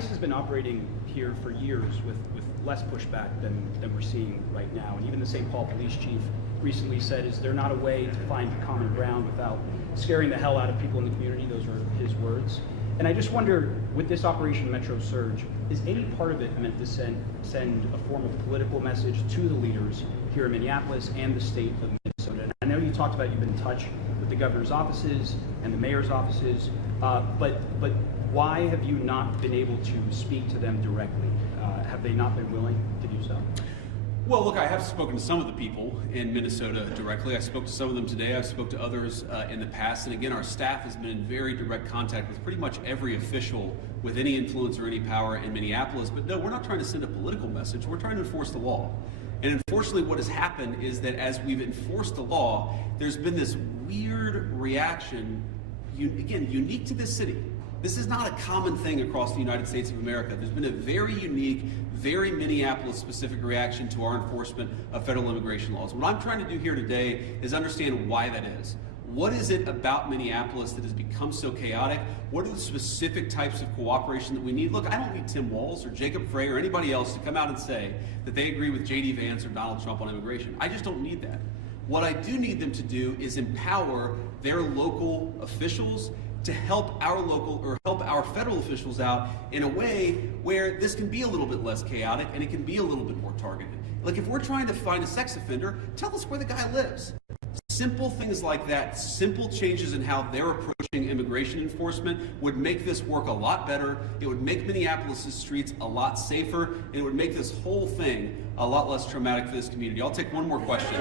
ICE has been operating here for years with less pushback than we're seeing right now. And even the St. Paul police chief recently said, is there not a way to find common ground without scaring the hell out of people in the community? Those are his words. And I just wonder, with this Operation Metro Surge, is any part of it meant to send a form of political message to the leaders here in Minneapolis and the state of Minnesota? And I know you talked about you've been in touch with the governor's offices and the mayor's offices, but why have you not been able to speak to them directly? Have they not been willing to do so? Well, look, I have spoken to some of the people in Minnesota directly. I spoke to some of them today. I've spoke to others in the past. And again, our staff has been in very direct contact with pretty much every official with any influence or any power in Minneapolis. But no, we're not trying to send a political message. We're trying to enforce the law. And unfortunately, what has happened is that as we've enforced the law, there's been this weird reaction, again, unique to this city. This is not a common thing across the United States of America. There's been a very unique, very Minneapolis-specific reaction to our enforcement of federal immigration laws. What I'm trying to do here today is understand why that is. What is it about Minneapolis that has become so chaotic? What are the specific types of cooperation that we need? Look, I don't need Tim Walz or Jacob Frey or anybody else to come out and say that they agree with J.D. Vance or Donald Trump on immigration. I just don't need that. What I do need them to do is empower their local officials to help our federal officials out in a way where this can be a little bit less chaotic and it can be a little bit more targeted. Like if we're trying to find a sex offender, tell us where the guy lives. Simple things like that, simple changes in how they're approaching immigration enforcement would make this work a lot better. It would make Minneapolis' streets a lot safer, and it would make this whole thing a lot less traumatic for this community. I'll take one more question.